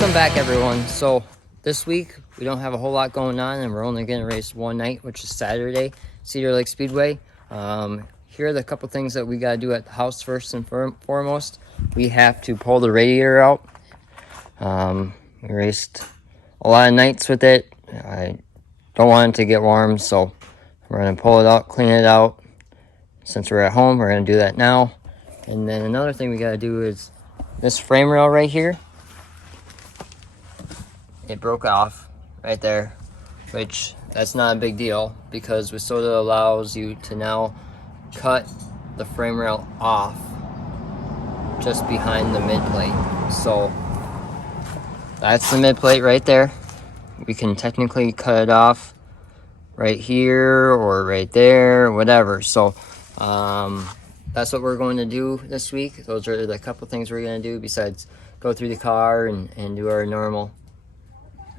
Welcome back, everyone. So this week we don't have a whole lot going on, and we're only going to race one night, which is Saturday, Cedar Lake Speedway. Here are the couple things that we got to do at the house. First and foremost, we have to pull the radiator out. We raced a lot of nights with it. I don't want it to get warm, so we're going to pull it out, clean it out. Since we're at home, we're going to do that now. And then another thing we got to do is this frame rail right here. It broke off right there, which that's not a big deal because Wisoda allows you to now cut the frame rail off just behind the mid plate. So that's the mid plate right there. We can technically cut it off right here or right there, whatever. So that's what we're going to do this week. Those are the couple things we're going to do besides go through the car and do our normal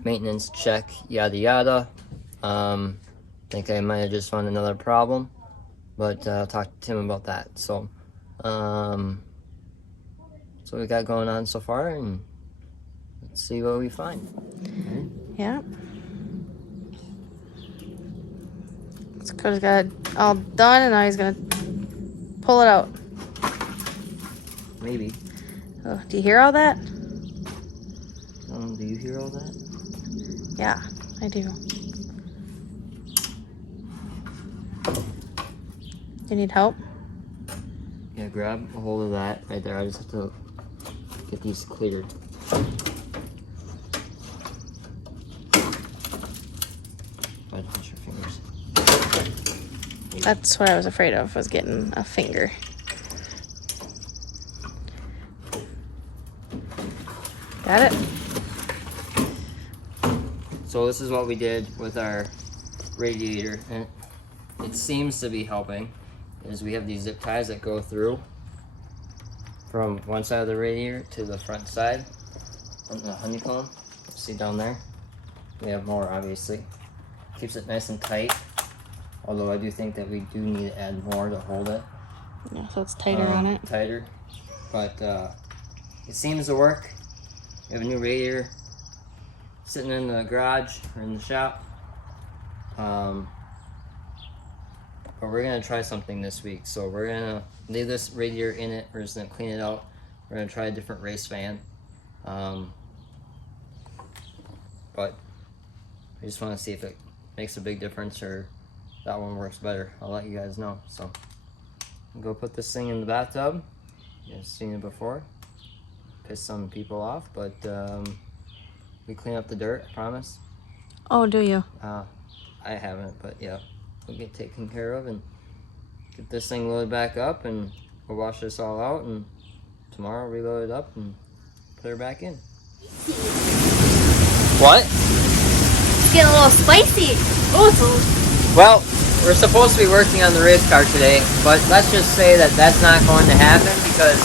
maintenance check, yada yada. Think I might have just found another problem, but I'll talk to Tim about that. So so we got going on so far, and let's see what we find. Yeah. So Cody's got it all done, and now he's gonna pull it out. Maybe. Oh, do you hear all that? Do you hear all that? Yeah, I do. You need help? Yeah, grab a hold of that right there. I just have to get these cleared. Don't touch your fingers. That's what I was afraid of, was getting a finger. Got it? So this is what we did with our radiator, and it seems to be helping. Is we have these zip ties that go through from one side of the radiator to the front side on the honeycomb. See down there? We have more, obviously. Keeps it nice and tight. Although I do think that we do need to add more to hold it. Yeah, so it's tighter on it. Tighter. But it seems to work. We have a new radiator sitting in the garage or in the shop. But we're gonna try something this week. So we're gonna leave this radiator in it. We're just gonna clean it out. We're gonna try a different race fan. But I just wanna see if it makes a big difference or that one works better. I'll let you guys know. So I'll go put this thing in the bathtub. You've seen it before. Pissed some people off, but we clean up the dirt, I promise. Oh, do you? I haven't, but yeah, we'll get taken care of and get this thing loaded back up, and we'll wash this all out, and tomorrow reload it up and put her back in. What? It's getting a little spicy. Oh, Well, we're supposed to be working on the race car today, but let's just say that that's not going to happen because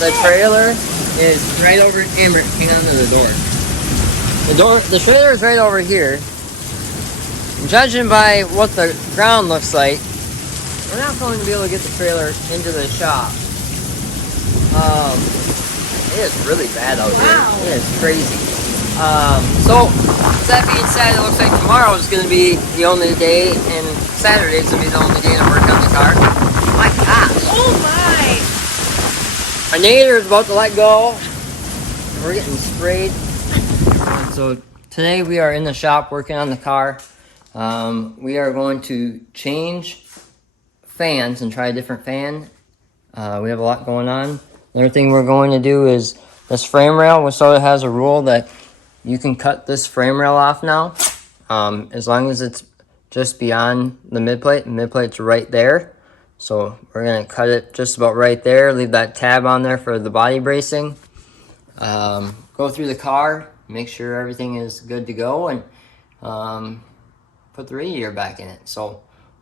the trailer is right over. Amber, hang on to the door. The trailer is right over here. Judging by what the ground looks like, we're not going to be able to get the trailer into the shop. It is really bad out here. It is crazy. So with that being said, it looks like tomorrow is going to be the only day, and Saturday is going to be the only day to work on the car. My gosh! oh my! Our radiator is about to let go. We're getting sprayed. So today we are in the shop working on the car. We are going to change fans and try a different fan. We have a lot going on. Another thing we're going to do is this frame rail. Wisoda has a rule that you can cut this frame rail off now, as long as it's just beyond the mid plate. The mid plate's right there. So we're going to cut it just about right there. Leave that tab on there for the body bracing. Go through the car, make sure everything is good to go, and put the radiator back in it. So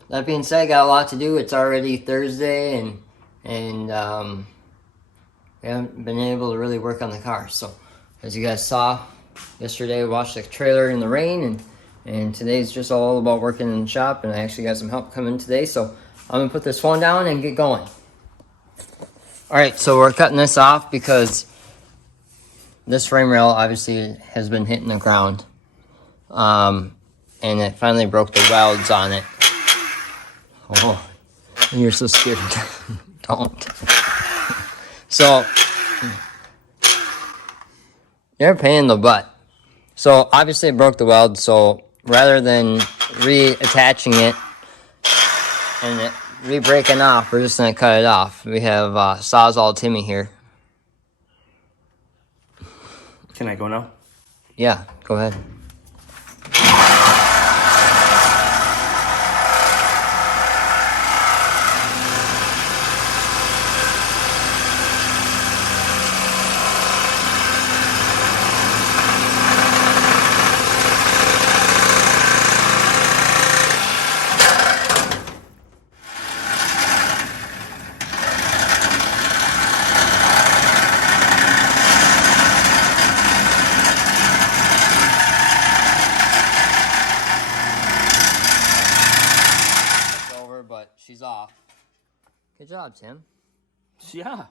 that being said, got a lot to do. It's already Thursday, and we haven't been able to really work on the car. So as you guys saw yesterday, we washed the trailer in the rain, and today's just all about working in the shop, and I actually got some help coming today. So I'm gonna put this phone down and get going. All right, so we're cutting this off because this frame rail obviously has been hitting the ground. And it finally broke the welds on it. Oh, you're so scared. Don't. So, you're a pain in the butt. So, obviously it broke the weld, so rather than reattaching it and it re-breaking off, we're just going to cut it off. We have Sawzall Timmy here. Can I go now? Yeah, go ahead. She's off. Good job, Tim. Yeah.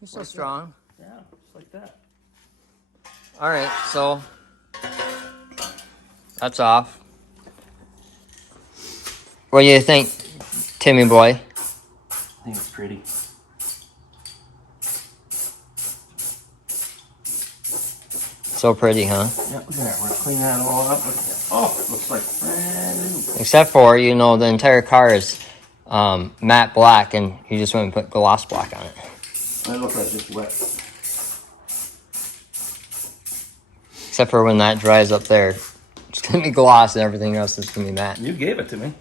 You're so strong. Yeah, just like that. All right, so that's off. What do you think, Timmy boy? I think it's pretty. So pretty, huh? Yeah, look at that. We're gonna clean that all up. Look at that. Oh, it looks like brand new. Except for, you know, the entire car is matte black, and you just went and put gloss black on it. It looks like just wet. Except for when that dries up there, it's gonna be gloss, and everything else is gonna be matte. You gave it to me.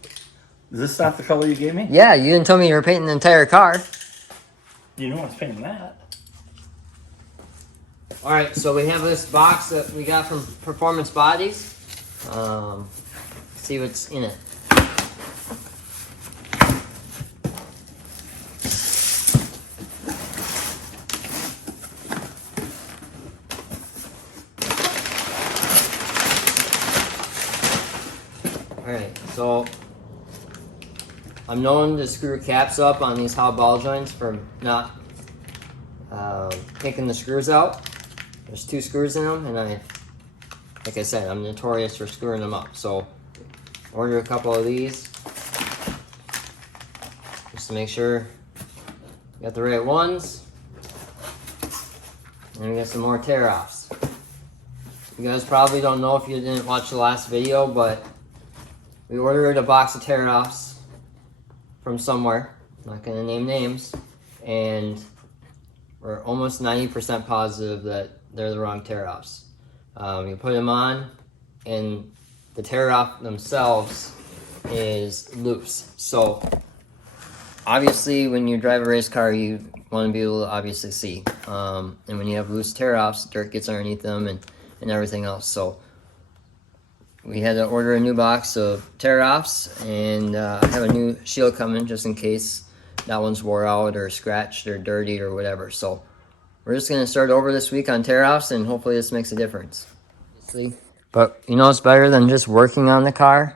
Is this not the color you gave me? Yeah, you didn't tell me you were painting the entire car. You know I was painting that. All right, so we have this box that we got from Performance Bodies. See what's in it. All right, so I'm known to screw caps up on these hot ball joints for not taking the screws out. There's 2 screws in them, and like I said, I'm notorious for screwing them up. So, order a couple of these just to make sure you got the right ones. And we got some more tear-offs. You guys probably don't know if you didn't watch the last video, but we ordered a box of tear-offs from somewhere. I'm not gonna name names, and we're almost 90% positive that they're the wrong tear-offs. You put them on, and the tear-off themselves is loose. So, obviously, when you drive a race car, you want to be able to obviously see. And when you have loose tear-offs, dirt gets underneath them and everything else. So, we had to order a new box of tear-offs, and I have a new shield coming just in case that one's wore out or scratched or dirty or whatever. So, we're just going to start over this week on tear-offs, and hopefully this makes a difference. But you know what's better than just working on the car?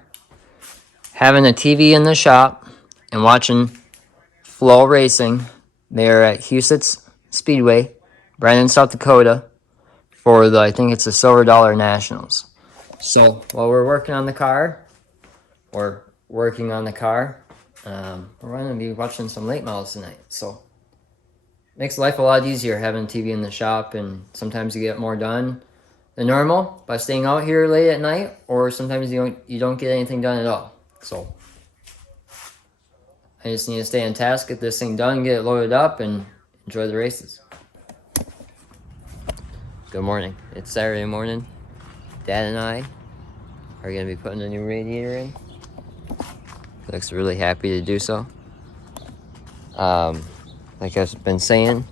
Having a TV in the shop and watching Flow Racing. They're at Cedar Speedway, Brandon, South Dakota, for I think it's the Silver Dollar Nationals. So while we're working on the car, we're going to be watching some late models tonight. So makes life a lot easier having TV in the shop, and sometimes you get more done than normal by staying out here late at night, or sometimes you don't get anything done at all. So I just need to stay on task, get this thing done, get it loaded up, and enjoy the races. Good morning. It's Saturday morning. Dad and I are going to be putting a new radiator in. Looks really happy to do so. Like I've been saying,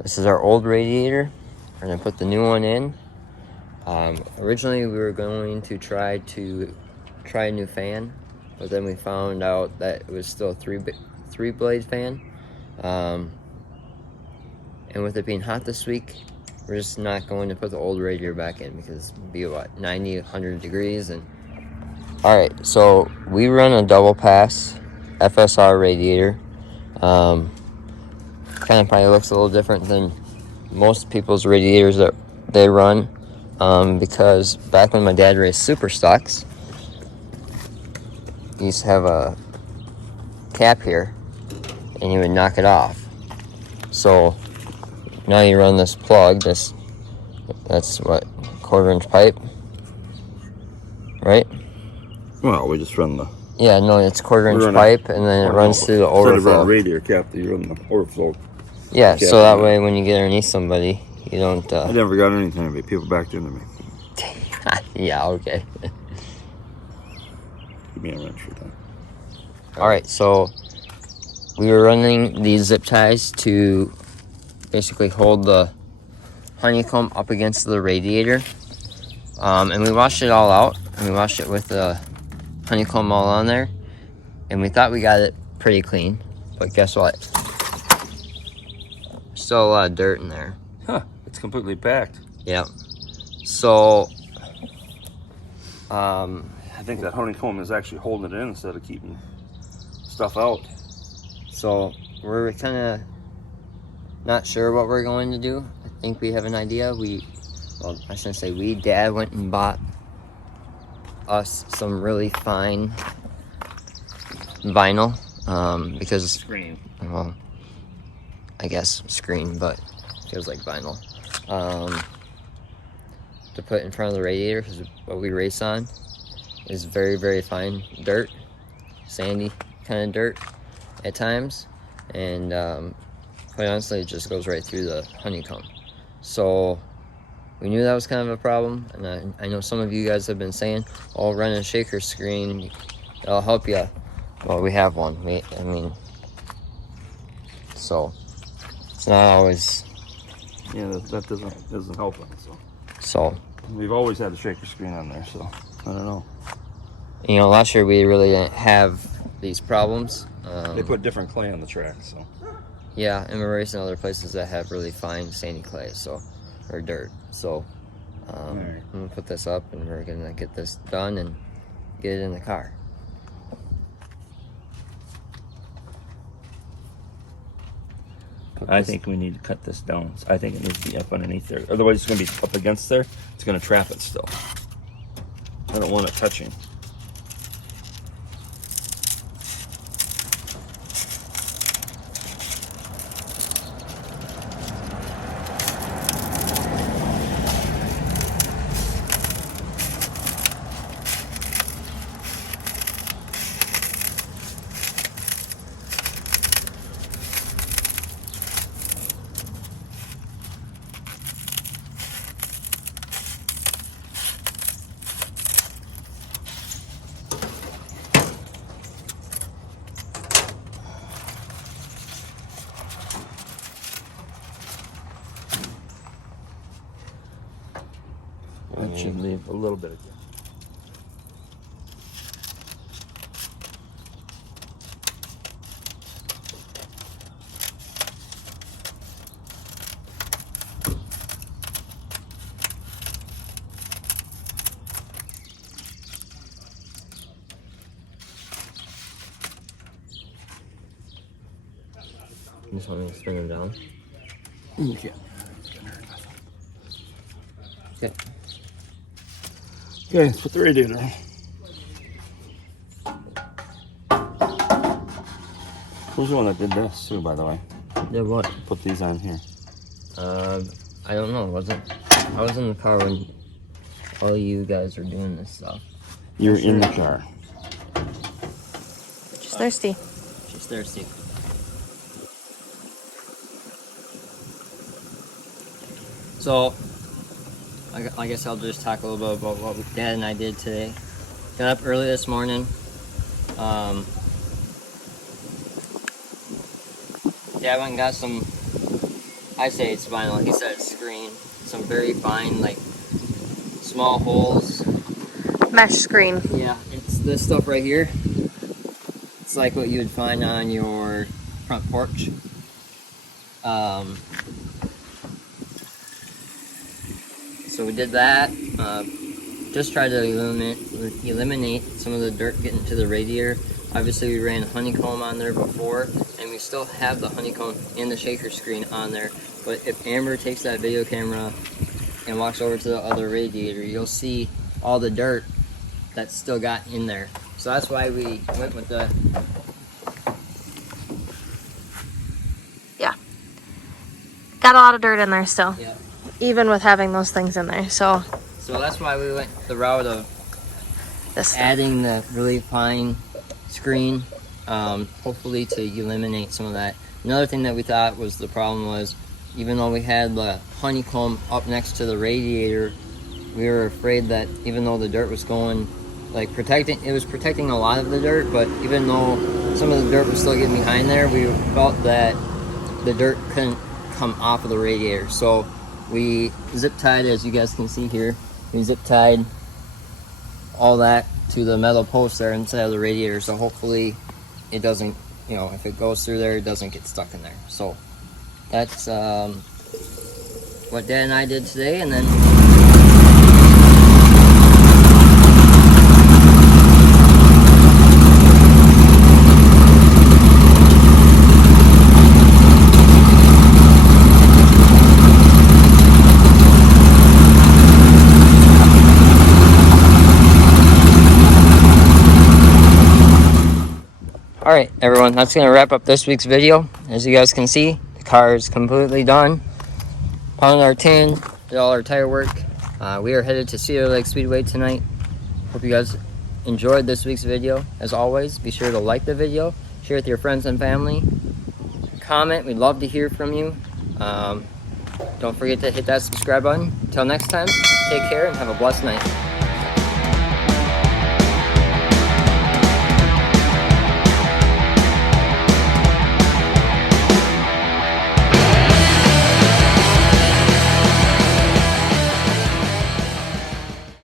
this is our old radiator. We're going to put the new one in. Originally we were going to try a new fan, but then we found out that it was still a three blade fan. And with it being hot this week, we're just not going to put the old radiator back in because it'd be 90, 100 degrees. And all right, so we run a double pass FSR radiator. Kind of probably looks a little different than most people's radiators that they run, because back when my dad raced super stocks, he used to have a cap here, and he would knock it off. So now you run this plug, that's what, 1/4 inch pipe, right? Well, we just run the. Yeah, no, it's 1/4 We inch run pipe, and then it runs through the Instead of overflow. running radiator cap, you run the overflow. Yeah, cap so that on way when you get underneath somebody, you don't. I never got anything of it. People backed into me. Yeah, okay. Give me a wrench for that. Alright, so we were running these zip ties to basically hold the honeycomb up against the radiator. And we washed it all out, and we washed it with the honeycomb all on there. And we thought we got it pretty clean, but guess what? Still a lot of dirt in there. Huh, it's completely packed. Yep. So, I think that honeycomb is actually holding it in instead of keeping stuff out. so we're kind of not sure what we're going to do. I think we have an idea. Well, I shouldn't say we. Dad went and bought us some really fine vinyl, because Screen. well, I guess screen, but feels like vinyl, to put in front of the radiator, because what we race on is very, very fine dirt, sandy kind of dirt at times, and quite honestly, it just goes right through the honeycomb. So we knew that was kind of a problem, and I know some of you guys have been saying, "Oh, run a shaker screen, it'll help you." Well, we have one. So it's not always. Yeah, that doesn't help it. So We've always had a shaker screen on there, so I don't know. Last year we really didn't have these problems. They put different clay on the track, so. Yeah, and we're racing other places that have really fine sandy clay, or dirt. So I'm gonna put this up, and we're gonna get this done and get it in the car. I think we need to cut this down. I think it needs to be up underneath there. Otherwise, it's going to be up against there. It's going to trap it still. I don't want it touching. That should leave a little bit again. You just want me to spin them down? Okay. Okay. Okay, let's put the radiator on. Who's the one that did this too, by the way? Yeah, what? Put these on here. I don't know. I was in the car when all you guys are doing this stuff. You're in the car. She's thirsty. She's thirsty. So, I guess I'll just talk a little bit about what Dad and I did today. Got up early this morning. Dad went and got some, I say it's vinyl, he said it's screen. Some very fine, like, small holes. Mesh screen. Yeah, it's this stuff right here. It's like what you would find on your front porch. So we did that. Just tried to eliminate some of the dirt getting to the radiator. Obviously we ran honeycomb on there before, and we still have the honeycomb and the shaker screen on there. But if Amber takes that video camera and walks over to the other radiator, you'll see all the dirt that's still got in there. So that's why we went with the... Yeah. Got a lot of dirt in there still. Yeah. Even with having those things in there. So that's why we went the route of this stuff. adding the really fine screen, hopefully to eliminate some of that. Another thing that we thought was the problem was, even though we had the honeycomb up next to the radiator, we were afraid that even though the dirt was going, like it was protecting a lot of the dirt, but even though some of the dirt was still getting behind there, we felt that the dirt couldn't come off of the radiator. So we zip tied, as you guys can see here, we zip tied all that to the metal post there inside of the radiator. So hopefully it doesn't, you know, if it goes through there, it doesn't get stuck in there. So that's what Dad and I did today, and then alright everyone, that's going to wrap up this week's video. As you guys can see, the car is completely done. Pounded our tin, did all our tire work. We are headed to Cedar Lake Speedway tonight. Hope you guys enjoyed this week's video. As always, be sure to like the video, share with your friends and family, comment, we'd love to hear from you. Don't forget to hit that subscribe button. Until next time, take care and have a blessed night.